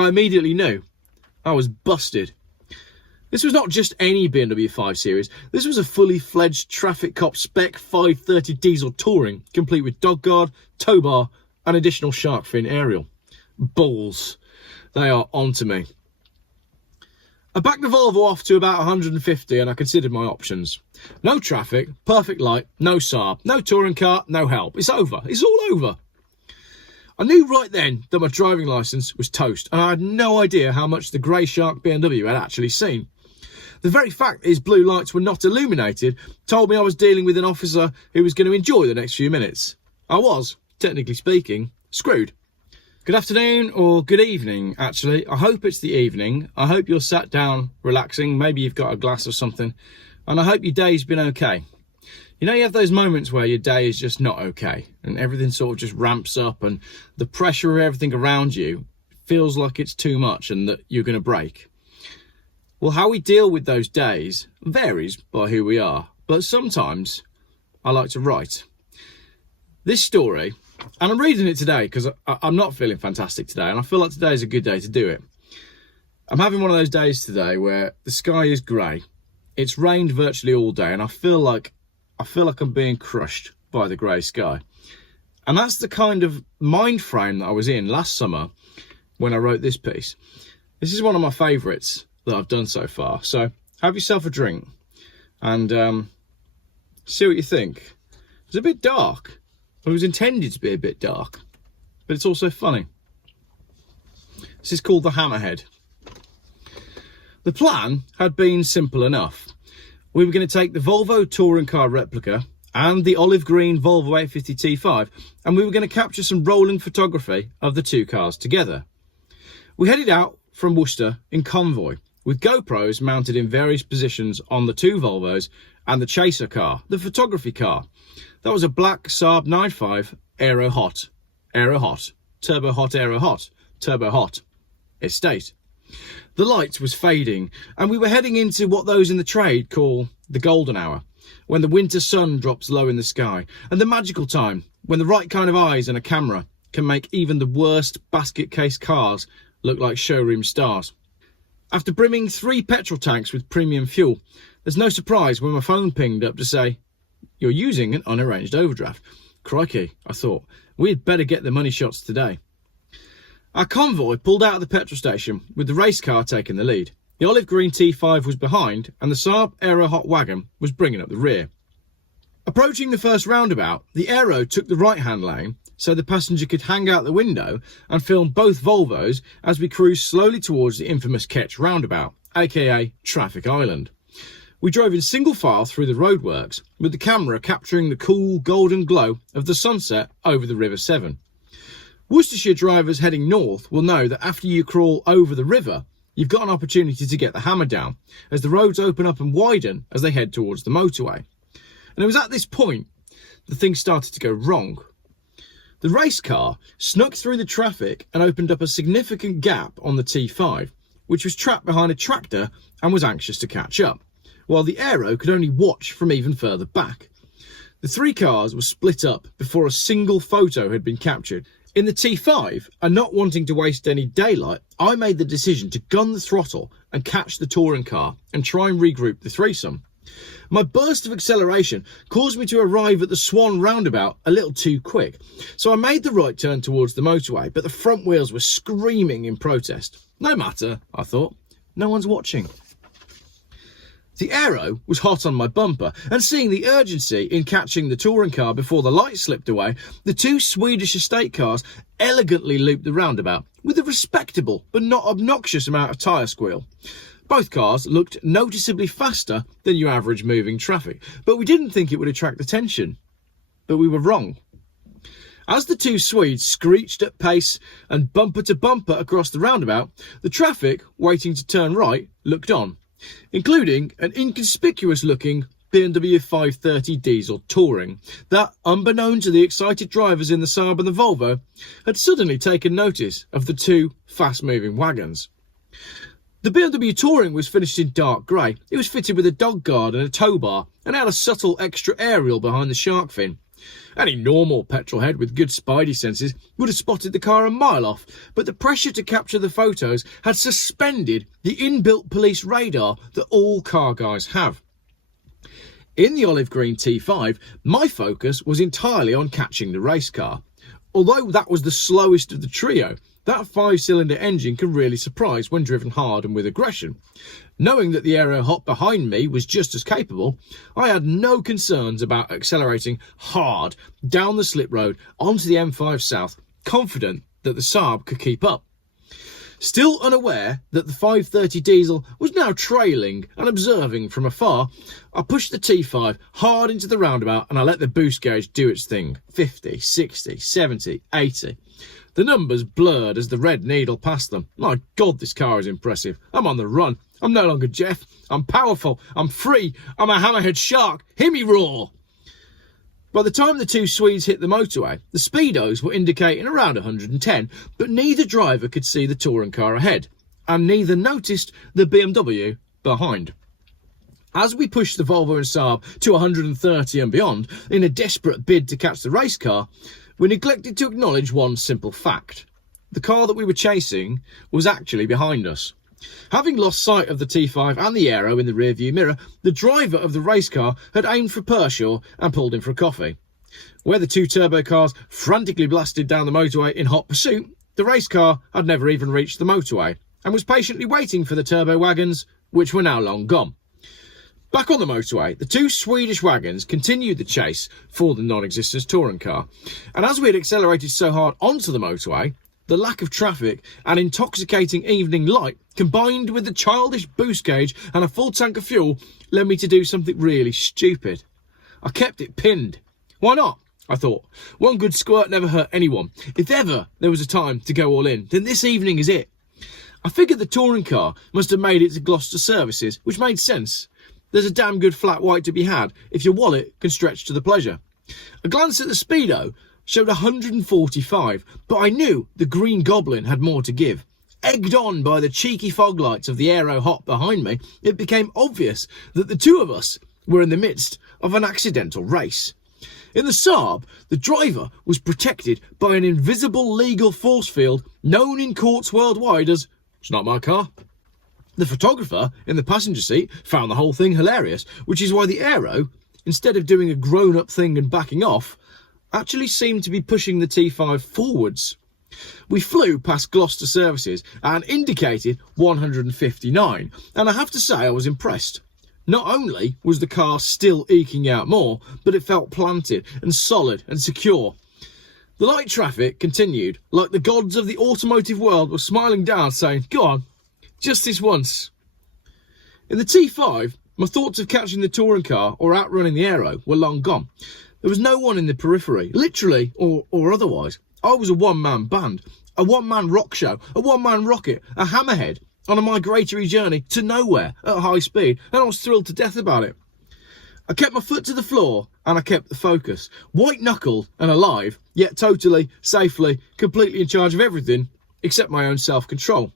I immediately knew I was busted. This was not just any BMW 5 Series, this was a fully fledged Traffic Cop Spec 530 diesel touring, complete with dog guard, tow bar and additional shark fin aerial. Balls. They are onto me. I backed the Volvo off to about 150 and I considered my options. No traffic, perfect light, no Saab, no touring car, no help. It's over. It's all over. I knew right then that my driving licence was toast and I had no idea how much the grey shark BMW had actually seen. The very fact that his blue lights were not illuminated told me I was dealing with an officer who was going to enjoy the next few minutes. I was, technically speaking, screwed. Good afternoon, or good evening, actually. I hope it's the evening. I hope you're sat down, relaxing. Maybe you've got a glass or something. And I hope your day's been okay. You know, you have those moments where your day is just not okay and everything sort of just ramps up and the pressure of everything around you feels like it's too much and that you're going to break. Well, how we deal with those days varies by who we are, but sometimes I like to write. This story, and I'm reading it today because I'm not feeling fantastic today and I feel like today is a good day to do it. I'm having one of those days today where the sky is grey, it's rained virtually all day and I feel like I'm being crushed by the grey sky. And that's the kind of mind frame that I was in last summer when I wrote this piece. This is one of my favourites that I've done so far. So have yourself a drink and see what you think. It's a bit dark. It was intended to be a bit dark, but it's also funny. This is called the Hammerhead. The plan had been simple enough. We were going to take the Volvo touring car replica and the olive green Volvo 850 T5 and we were going to capture some rolling photography of the two cars together. We headed out from Worcester in convoy with GoPros mounted in various positions on the two Volvos and the chaser car, the photography car. That was a black Saab 9.5 Aero Hot, Turbo Hot Aero Hot, Turbo Hot Estate. The light was fading and we were heading into what those in the trade call the golden hour, when the winter sun drops low in the sky, and the magical time when the right kind of eyes and a camera can make even the worst basket case cars look like showroom stars. After brimming 3 petrol tanks with premium fuel, there's no surprise when my phone pinged up to say, "You're using an unarranged overdraft." Crikey, I thought, we'd better get the money shots today. Our convoy pulled out of the petrol station with the race car taking the lead. The olive green T5 was behind and the Saab Aero Hot wagon was bringing up the rear. Approaching the first roundabout, the Aero took the right-hand lane so the passenger could hang out the window and film both Volvos as we cruised slowly towards the infamous Ketch roundabout, aka Traffic Island. We drove in single file through the roadworks, with the camera capturing the cool golden glow of the sunset over the River Severn. Worcestershire drivers heading north will know that after you crawl over the river, you've got an opportunity to get the hammer down, as the roads open up and widen as they head towards the motorway. And it was at this point that things started to go wrong. The race car snuck through the traffic and opened up a significant gap on the T5, which was trapped behind a tractor and was anxious to catch up, while the Aero could only watch from even further back. The 3 cars were split up before a single photo had been captured. In the T5, and not wanting to waste any daylight, I made the decision to gun the throttle and catch the touring car and try and regroup the threesome. My burst of acceleration caused me to arrive at the Swan roundabout a little too quick, so I made the right turn towards the motorway, but the front wheels were screaming in protest. No matter, I thought, no one's watching. The Aero was hot on my bumper, and seeing the urgency in catching the touring car before the light slipped away, the 2 Swedish estate cars elegantly looped the roundabout with a respectable but not obnoxious amount of tyre squeal. Both cars looked noticeably faster than your average moving traffic, but we didn't think it would attract attention. But we were wrong. As the 2 Swedes screeched at pace and bumper to bumper across the roundabout, the traffic, waiting to turn right, looked on, including an inconspicuous looking BMW 530 diesel touring that, unbeknown to the excited drivers in the Saab and the Volvo, had suddenly taken notice of the 2 fast-moving wagons. The BMW touring was finished in dark grey. It was fitted with a dog guard and a tow bar and had a subtle extra aerial behind the shark fin. Any normal petrolhead with good spidey senses would have spotted the car a mile off, but the pressure to capture the photos had suspended the inbuilt police radar that all car guys have. In the olive green T5, my focus was entirely on catching the race car. Although that was the slowest of the trio, that 5-cylinder engine can really surprise when driven hard and with aggression. Knowing that the aero hop behind me was just as capable, I had no concerns about accelerating hard down the slip road onto the M5 South, confident that the Saab could keep up. Still unaware that the 530 diesel was now trailing and observing from afar, I pushed the T5 hard into the roundabout and I let the boost gauge do its thing. 50, 60, 70, 80. The numbers blurred as the red needle passed them. My God, this car is impressive. I'm on the run. I'm no longer Geoff. I'm powerful. I'm free. I'm a hammerhead shark. Hear me roar. By the time the two Swedes hit the motorway, the speedos were indicating around 110, but neither driver could see the touring car ahead, and neither noticed the BMW behind. As we pushed the Volvo and Saab to 130 and beyond, in a desperate bid to catch the race car, we neglected to acknowledge one simple fact. The car that we were chasing was actually behind us. Having lost sight of the T5 and the Aero in the rearview mirror, the driver of the race car had aimed for Pershaw and pulled in for a coffee. Where the two turbo cars frantically blasted down the motorway in hot pursuit, the race car had never even reached the motorway and was patiently waiting for the turbo wagons, which were now long gone. Back on the motorway, the two Swedish wagons continued the chase for the non-existent touring car, and as we had accelerated so hard onto the motorway, the lack of traffic and intoxicating evening light, combined with the childish boost gauge and a full tank of fuel, led me to do something really stupid. I kept it pinned. Why not? I thought. One good squirt never hurt anyone. If ever there was a time to go all in, then this evening is it. I figured the touring car must have made it to Gloucester services, which made sense. There's a damn good flat white to be had if your wallet can stretch to the pleasure. A glance at the speedo showed 145, but I knew the Green Goblin had more to give. Egged on by the cheeky fog lights of the Aero hop behind me, it became obvious that the two of us were in the midst of an accidental race. In the Saab, the driver was protected by an invisible legal force field known in courts worldwide as, "It's not my car." The photographer in the passenger seat found the whole thing hilarious, which is why the Aero, instead of doing a grown-up thing and backing off, actually seemed to be pushing the T5 forwards. We flew past Gloucester services and indicated 159, and I have to say I was impressed. Not only was the car still eking out more, but it felt planted and solid and secure. The light traffic continued, like the gods of the automotive world were smiling down, saying, "Go on, just this once." In the T5, my thoughts of catching the touring car or outrunning the Aero were long gone. There was no one in the periphery, literally or otherwise. I was a one-man band, a one-man rock show, a one-man rocket, a hammerhead on a migratory journey to nowhere at high speed, and I was thrilled to death about it. I kept my foot to the floor and I kept the focus, white-knuckled and alive, yet totally, safely, completely in charge of everything except my own self-control.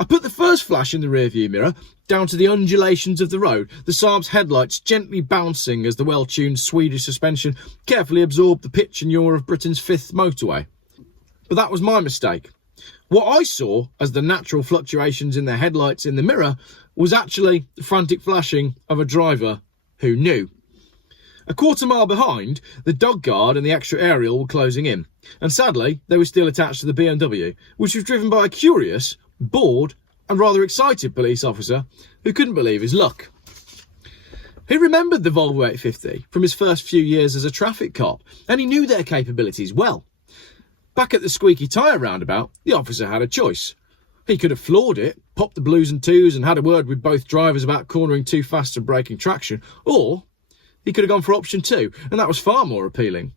I put the first flash in the rearview mirror down to the undulations of the road, the Saab's headlights gently bouncing as the well-tuned Swedish suspension carefully absorbed the pitch and yaw of Britain's fifth motorway. But that was my mistake. What I saw as the natural fluctuations in the headlights in the mirror was actually the frantic flashing of a driver who knew. A quarter mile behind, the dog guard and the extra aerial were closing in, and sadly they were still attached to the BMW, which was driven by a curious, bored and rather excited police officer who couldn't believe his luck. He remembered the Volvo 850 from his first few years as a traffic cop, and he knew their capabilities well. Back at the squeaky tyre roundabout, the officer had a choice. He could have floored it, popped the blues and twos and had a word with both drivers about cornering too fast and breaking traction, or he could have gone for option 2, and that was far more appealing.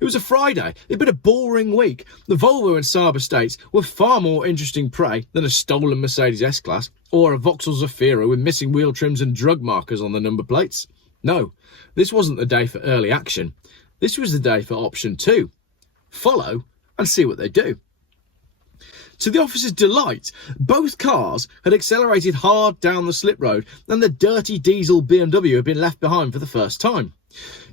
It was a Friday. It'd been a boring week. The Volvo and Saab estates were far more interesting prey than a stolen Mercedes S-Class or a Vauxhall Zafira with missing wheel trims and drug markers on the number plates. No, this wasn't the day for early action. This was the day for option 2. Follow and see what they do. To the officer's delight, both cars had accelerated hard down the slip road and the dirty diesel BMW had been left behind for the first time.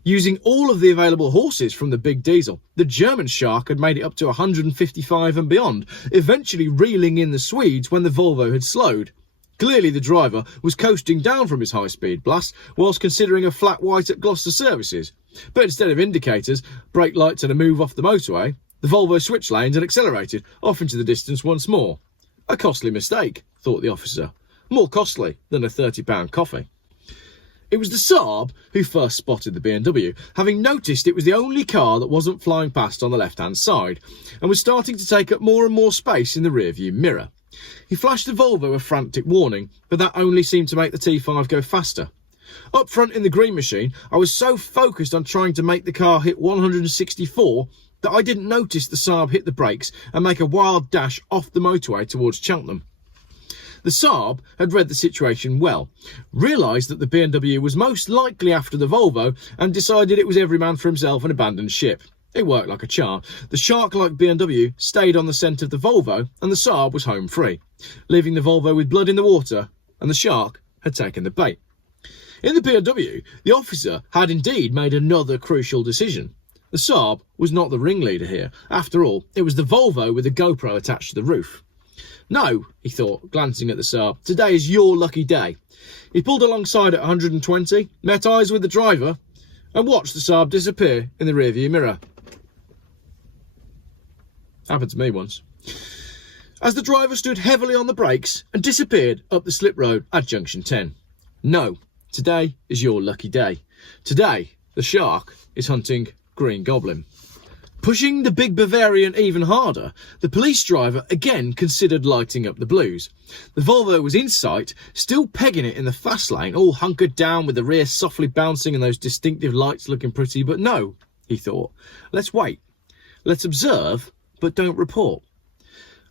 Using all of the available horses from the big diesel, the German shark had made it up to 155 and beyond, eventually reeling in the Swedes when the Volvo had slowed. Clearly the driver was coasting down from his high-speed blast whilst considering a flat white at Gloucester services. But instead of indicators, brake lights and a move off the motorway, the Volvo switched lanes and accelerated off into the distance once more. A costly mistake, thought the officer. More costly than a £30 coffee. It was the Saab who first spotted the BMW, having noticed it was the only car that wasn't flying past on the left-hand side, and was starting to take up more and more space in the rear-view mirror. He flashed the Volvo a frantic warning, but that only seemed to make the T5 go faster. Up front in the green machine, I was so focused on trying to make the car hit 164 that I didn't notice the Saab hit the brakes and make a wild dash off the motorway towards Cheltenham. The Saab had read the situation well, realised that the BMW was most likely after the Volvo, and decided it was every man for himself and abandoned ship. It worked like a charm. The shark-like BMW stayed on the scent of the Volvo, and the Saab was home free, leaving the Volvo with blood in the water, and the shark had taken the bait. In the BMW, the officer had indeed made another crucial decision. The Saab was not the ringleader here. After all, it was the Volvo with a GoPro attached to the roof. No, he thought, glancing at the Saab, today is your lucky day. He pulled alongside at 120, met eyes with the driver, and watched the Saab disappear in the rearview mirror. Happened to me once. As the driver stood heavily on the brakes and disappeared up the slip road at junction 10. No, today is your lucky day. Today, the shark is hunting Green Goblin. Pushing the big Bavarian even harder, the police driver again considered lighting up the blues. The Volvo was in sight, still pegging it in the fast lane, all hunkered down with the rear softly bouncing and those distinctive lights looking pretty. But no, he thought, let's wait. Let's observe, but don't report.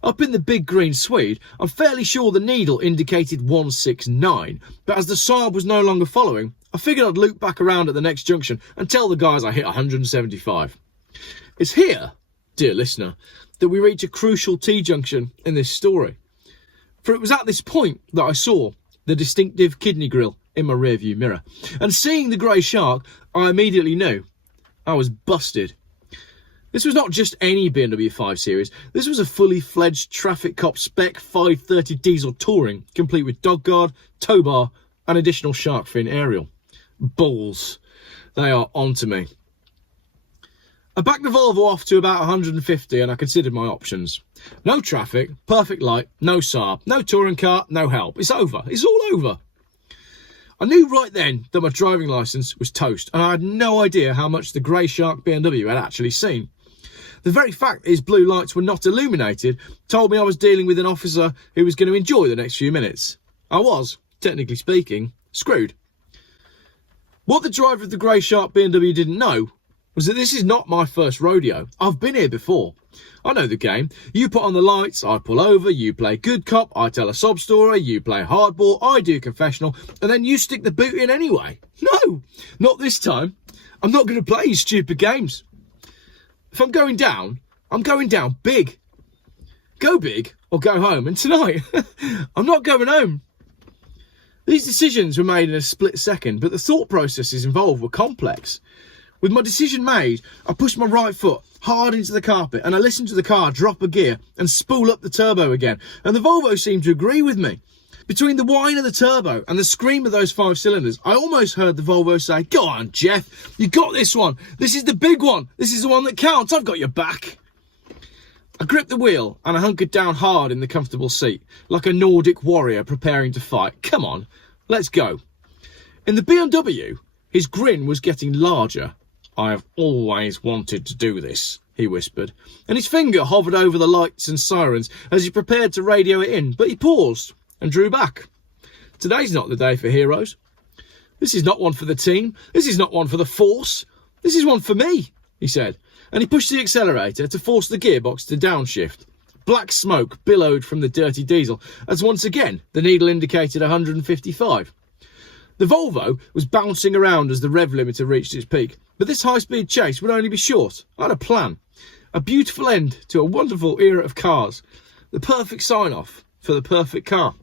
Up in the big green Swede, I'm fairly sure the needle indicated 169, but as the Saab was no longer following, I figured I'd loop back around at the next junction and tell the guys I hit 175. It's here, dear listener, that we reach a crucial T-junction in this story. For it was at this point that I saw the distinctive kidney grill in my rearview mirror. And seeing the grey shark, I immediately knew I was busted. This was not just any BMW 5 Series. This was a fully fledged traffic cop spec 530 diesel touring, complete with dog guard, tow bar and additional shark fin aerial. Balls. They are onto me. I backed the Volvo off to about 150 and I considered my options. No traffic, perfect light, no Saab, no touring car, no help. It's over. It's all over. I knew right then that my driving licence was toast, and I had no idea how much the grey shark BMW had actually seen. The very fact that his blue lights were not illuminated told me I was dealing with an officer who was going to enjoy the next few minutes. I was, technically speaking, screwed. What the driver of the grey shark BMW didn't know was that this is not my first rodeo. I've been here before. I know the game. You put on the lights, I pull over, you play good cop, I tell a sob story, you play hardball, I do confessional, and then you stick the boot in anyway. No, not this time. I'm not going to play you stupid games. If I'm going down big. Go big or go home, and tonight, I'm not going home. These decisions were made in a split second, but the thought processes involved were complex. With my decision made, I pushed my right foot hard into the carpet and I listened to the car drop a gear and spool up the turbo again. And the Volvo seemed to agree with me. Between the whine of the turbo and the scream of those 5 cylinders, I almost heard the Volvo say, "Go on, Geoff, you got this one. This is the big one. This is the one that counts. I've got your back." I gripped the wheel and I hunkered down hard in the comfortable seat, like a Nordic warrior preparing to fight. Come on, let's go. In the BMW, his grin was getting larger. "I have always wanted to do this," he whispered, and his finger hovered over the lights and sirens as he prepared to radio it in, but he paused and drew back. Today's not the day for heroes. This is not one for the team. This is not one for the force. This is one for me, he said, and he pushed the accelerator to force the gearbox to downshift. Black smoke billowed from the dirty diesel as once again the needle indicated 155. The Volvo was bouncing around as the rev limiter reached its peak, but this high-speed chase would only be short. I had a plan. A beautiful end to a wonderful era of cars. The perfect sign-off for the perfect car.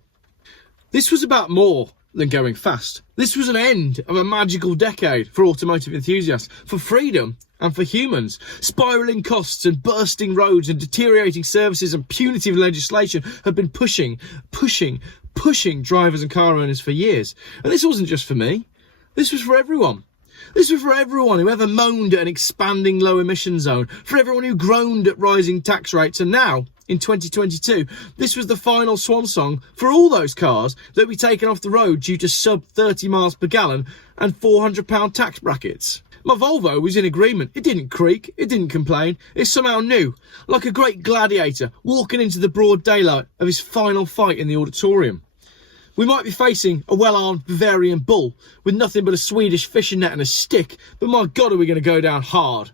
This was about more than going fast. This was an end of a magical decade for automotive enthusiasts, for freedom and for humans. Spiralling costs and bursting roads and deteriorating services and punitive legislation have been pushing drivers and car owners for years. And this wasn't just for me. This was for everyone. This was for everyone who ever moaned at an expanding low emission zone, for everyone who groaned at rising tax rates, and now, in 2022, this was the final swan song for all those cars that were taken off the road due to sub 30 miles per gallon and £400 tax brackets. My Volvo was in agreement. It didn't creak, it didn't complain, it somehow knew, like a great gladiator walking into the broad daylight of his final fight in the auditorium. We might be facing a well-armed Bavarian bull with nothing but a Swedish fishing net and a stick, but my God, are we going to go down hard.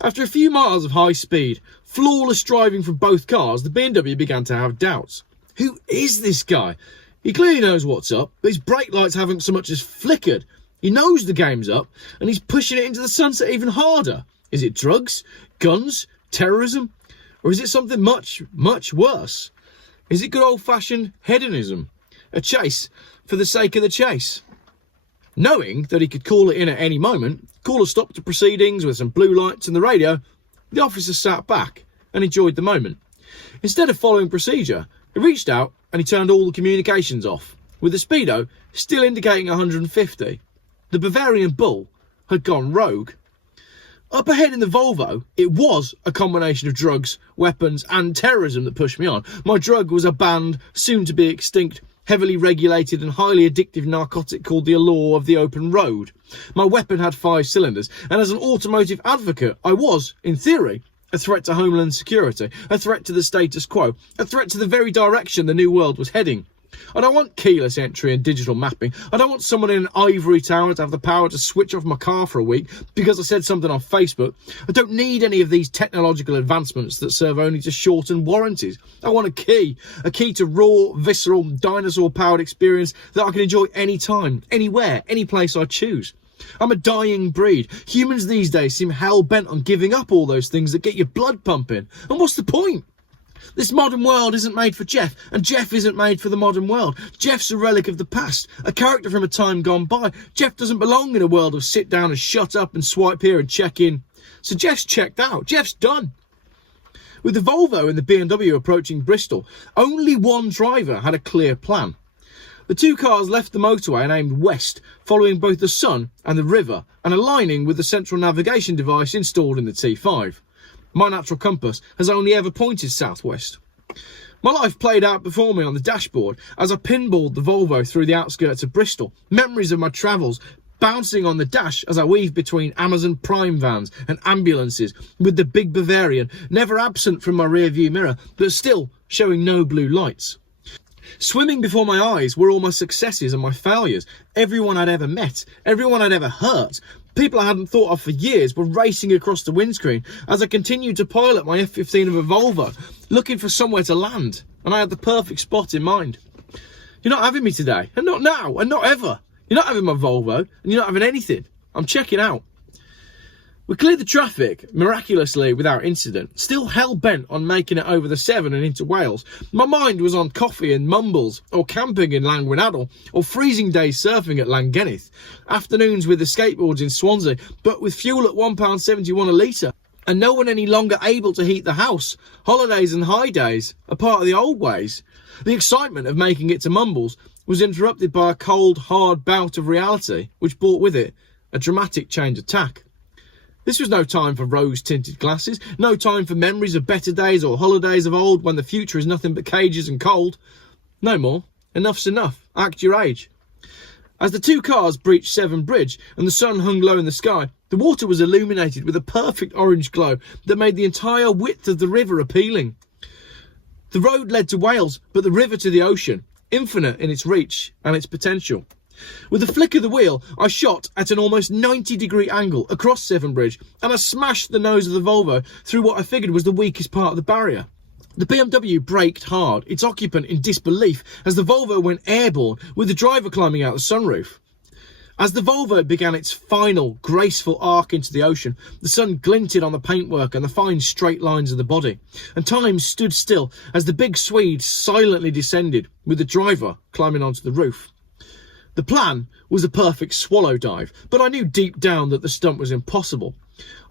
After a few miles of high speed, flawless driving from both cars, the BMW began to have doubts. Who is this guy? He clearly knows what's up, but his brake lights haven't so much as flickered. He knows the game's up, and he's pushing it into the sunset even harder. Is it drugs, guns, terrorism? Or is it something much, much worse? Is it good old-fashioned hedonism? A chase for the sake of the chase? Knowing that he could call it in at any moment, call a stop to proceedings with some blue lights and the radio, the officer sat back and enjoyed the moment. Instead of following procedure, he reached out and he turned all the communications off, with the speedo still indicating 150. The Bavarian bull had gone rogue. Up ahead in the Volvo, it was a combination of drugs, weapons and terrorism that pushed me on. My drug was a banned, soon-to-be extinct, heavily regulated and highly addictive narcotic called the allure of the open road. My weapon had 5 cylinders, and as an automotive advocate, I was, in theory, a threat to homeland security, a threat to the status quo, a threat to the very direction the new world was heading. I don't want keyless entry and digital mapping. I don't want someone in an ivory tower to have the power to switch off my car for a week because I said something on Facebook. I don't need any of these technological advancements that serve only to shorten warranties. I want a key to raw, visceral, dinosaur-powered experience that I can enjoy anytime, anywhere, any place I choose. I'm a dying breed. Humans these days seem hell-bent on giving up all those things that get your blood pumping. And what's the point? This modern world isn't made for Geoff, and Geoff isn't made for the modern world. Geoff's a relic of the past, a character from a time gone by. Geoff doesn't belong in a world of sit down and shut up and swipe here and check in. So Geoff's checked out. Geoff's done. With the Volvo and the BMW approaching Bristol, only one driver had a clear plan. The two cars left the motorway and aimed west, following both the sun and the river, and aligning with the central navigation device installed in the T5. My natural compass has only ever pointed southwest. My life played out before me on the dashboard as I pinballed the Volvo through the outskirts of Bristol. Memories of my travels bouncing on the dash as I weaved between Amazon Prime vans and ambulances, with the big Bavarian never absent from my rear-view mirror, but still showing no blue lights. Swimming before my eyes were all my successes and my failures. Everyone I'd ever met, everyone I'd ever hurt, people I hadn't thought of for years were racing across the windscreen as I continued to pilot my F-15 of a Volvo, looking for somewhere to land, and I had the perfect spot in mind. You're not having me today, and not now, and not ever. You're not having my Volvo, and you're not having anything. I'm checking out. We cleared the traffic, miraculously without incident, still hell-bent on making it over the Severn and into Wales. My mind was on coffee and mumbles, or camping in Llangwynadal, or freezing days surfing at Llangennith, afternoons with the skateboards in Swansea, but with fuel at £1.71 a litre, and no one any longer able to heat the house. Holidays and high days are part of the old ways. The excitement of making it to Mumbles was interrupted by a cold, hard bout of reality, which brought with it a dramatic change of tack. This was no time for rose-tinted glasses, no time for memories of better days or holidays of old when the future is nothing but cages and cold. No more. Enough's enough. Act your age. As the two cars breached Severn Bridge and the sun hung low in the sky, the water was illuminated with a perfect orange glow that made the entire width of the river appealing. The road led to Wales, but the river to the ocean, infinite in its reach and its potential. With a flick of the wheel, I shot at an almost 90-degree angle across Severn Bridge, and I smashed the nose of the Volvo through what I figured was the weakest part of the barrier. The BMW braked hard, its occupant in disbelief, as the Volvo went airborne, with the driver climbing out the sunroof. As the Volvo began its final, graceful arc into the ocean, the sun glinted on the paintwork and the fine straight lines of the body, and time stood still as the big Swede silently descended, with the driver climbing onto the roof. The plan was a perfect swallow dive, but I knew deep down that the stunt was impossible.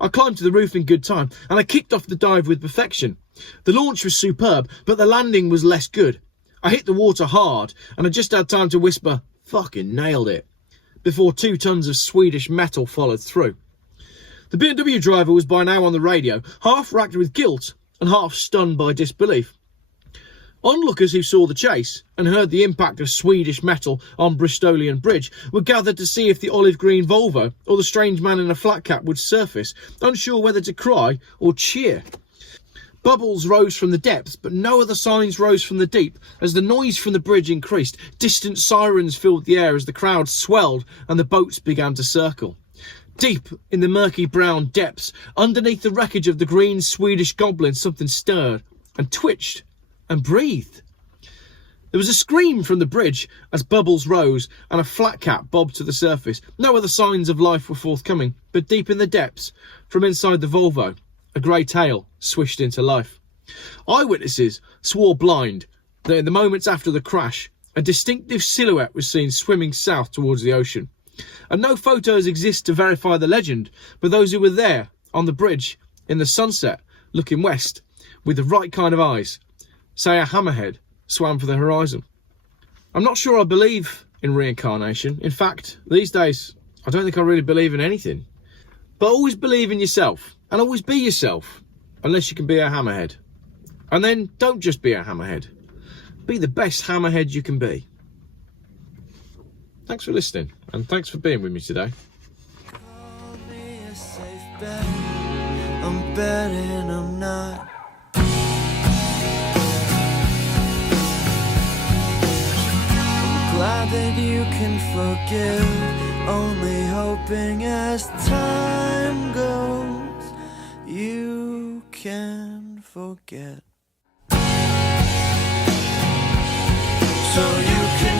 I climbed to the roof in good time, and I kicked off the dive with perfection. The launch was superb, but the landing was less good. I hit the water hard, and I just had time to whisper, "Fucking nailed it," before 2 tons of Swedish metal followed through. The BMW driver was by now on the radio, half racked with guilt and half stunned by disbelief. Onlookers who saw the chase and heard the impact of Swedish metal on Bristolian Bridge were gathered to see if the olive green Volvo or the strange man in a flat cap would surface, unsure whether to cry or cheer. Bubbles rose from the depths, but no other signs rose from the deep. As the noise from the bridge increased, distant sirens filled the air as the crowd swelled and the boats began to circle. Deep in the murky brown depths, underneath the wreckage of the green Swedish goblin, something stirred and twitched and breathed. There was a scream from the bridge as bubbles rose and a flat cap bobbed to the surface. No other signs of life were forthcoming, but deep in the depths, from inside the Volvo, a grey tail swished into life. Eyewitnesses swore blind that in the moments after the crash, a distinctive silhouette was seen swimming south towards the ocean. And no photos exist to verify the legend, but those who were there on the bridge in the sunset, looking west with the right kind of eyes, say a hammerhead swam for the horizon. I'm not sure I believe in reincarnation. In fact, these days, I don't think I really believe in anything. But always believe in yourself, and always be yourself, unless you can be a hammerhead. And then don't just be a hammerhead. Be the best hammerhead you can be. Thanks for listening, and thanks for being with me today. Call me a safe bet. I'm betting I'm not. Glad that you can forgive, only hoping as time goes, you can forget. So you can